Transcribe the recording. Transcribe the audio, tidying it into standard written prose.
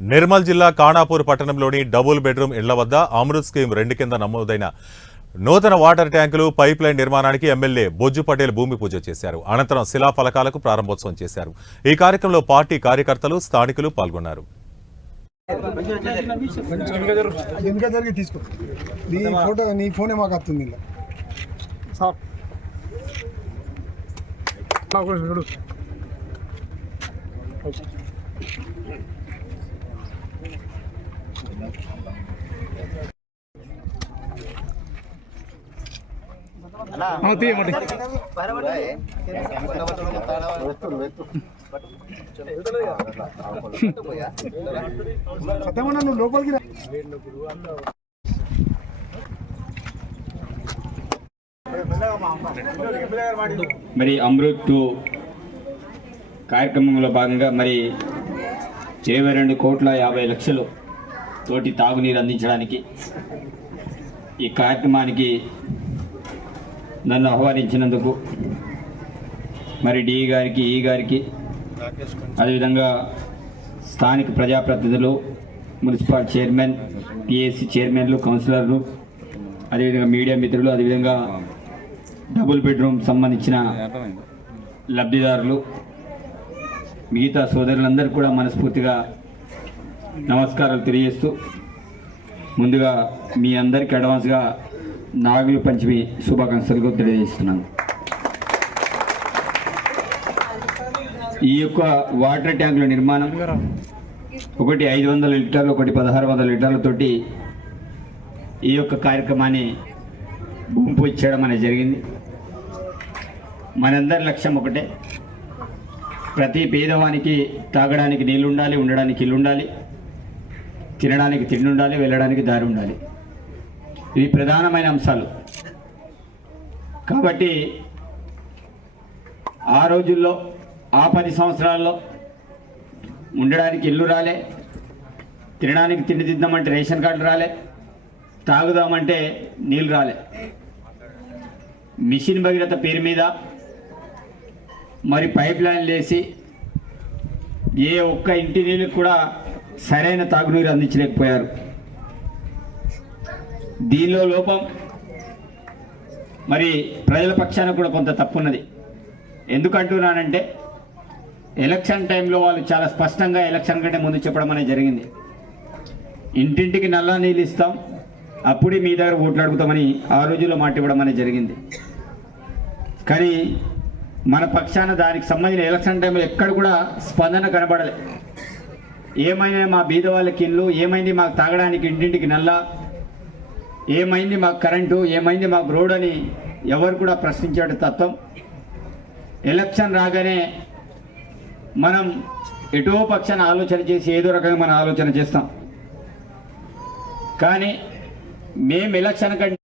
నిర్మల్ జిల్లా ఖానాపూర్ పట్టణంలోని double bedroom ఇళ్ల వద్ద అమృత్ స్కీమ్ 2 కింద నమోదైన నూతన వాటర్ ట్యాంకులు పైప్ లైన్ నిర్మాణానికి ఎమ్మెల్యే బొజ్జు పటేల్ భూమి పూజ చేశారు. అనంతరం శిలాఫలకాలకు ప్రారంభోత్సవం చేశారు. ఈ కార్యక్రమంలో పార్టీ కార్యకర్తలు, స్థానికులు పాల్గొన్నారు. మరి అమృత్ 2 కార్యక్రమంలో భాగంగా మరి 22,50,00,000 తోటి తాగునీరు అందించడానికి ఈ కార్యక్రమానికి నన్ను ఆహ్వానించినందుకు మరి డి గారికి, ఈ గారికి, అదేవిధంగా స్థానిక ప్రజాప్రతినిధులు, మున్సిపల్ చైర్మన్, పిఎస్సి చైర్మన్లు, కౌన్సిలర్లు, అదేవిధంగా మీడియా మిత్రులు, అదేవిధంగా డబుల్ బెడ్రూమ్ సంబంధించిన లబ్ధిదారులు, మిగతా సోదరులందరూ కూడా మనస్ఫూర్తిగా నమస్కారాలు తెలియజేస్తూ ముందుగా మీ అందరికీ అడ్వాన్స్గా నాగుల పంచమి శుభాకాంక్షలు తెలియజేస్తున్నాను. ఈ యొక్క వాటర్ ట్యాంకుల నిర్మాణం ఒకటి 500 లీటర్లు, ఒకటి 1600 లీటర్లతోటి ఈ యొక్క కార్యక్రమాన్ని భూమి పూజ చేయడం అనేది జరిగింది. మనందరి లక్ష్యం ఒకటే, ప్రతి పేదవానికి తాగడానికి నీళ్ళు ఉండాలి, ఉండడానికి ఇల్లు ఉండాలి, తినడానికి తిండి ఉండాలి, వెళ్ళడానికి దారి ఉండాలి. ఇవి ప్రధానమైన అంశాలు. కాబట్టి ఆ రోజుల్లో, ఆ 10 సంవత్సరాల్లో ఉండడానికి ఇల్లు రాలే, తినడానికి తిండి తిద్దామంటే రేషన్ కార్డు రాలే, తాగుదామంటే నీళ్ళు రాలే. మిషన్ భగీరథ పేరు మీద మరి పైప్ లైన్లు వేసి ఏ ఒక్క ఇంటి నీళ్ళకి కూడా సరైన తాగునీరు అందించలేకపోయారు. దీనిలో లోపం మరి ప్రజల పక్షాన కూడా కొంత తప్పున్నది. ఎందుకంటున్నానంటే ఎలక్షన్ టైంలో వాళ్ళు చాలా స్పష్టంగా ఎలక్షన్ కంటే ముందు చెప్పడం అనేది జరిగింది. ఇంటింటికి నల్ల నీళ్ళు ఇస్తాం, అప్పుడే మీ దగ్గర ఓట్లు అడుగుతామని ఆ రోజుల్లో మాట ఇవ్వడం అనేది జరిగింది. కానీ మన పక్షాన దానికి సంబంధించిన ఎలక్షన్ టైంలో ఎక్కడ కూడా స్పందన కనబడలే. ఏమైనా మా బీద వాళ్ళకి ఇల్లు, ఏమైంది మాకు తాగడానికి ఇంటింటికి నల్ల, ఏమైంది మాకు కరెంటు, ఏమైంది మాకు రోడ్ అని ఎవరు కూడా ప్రశ్నించే తత్వం. ఎలక్షన్ రాగానే మనం ఎటో పక్షాన ఆలోచన చేసి ఏదో రకంగా మనం ఆలోచన చేస్తాం. కానీ మేము ఎలక్షన్ కంటే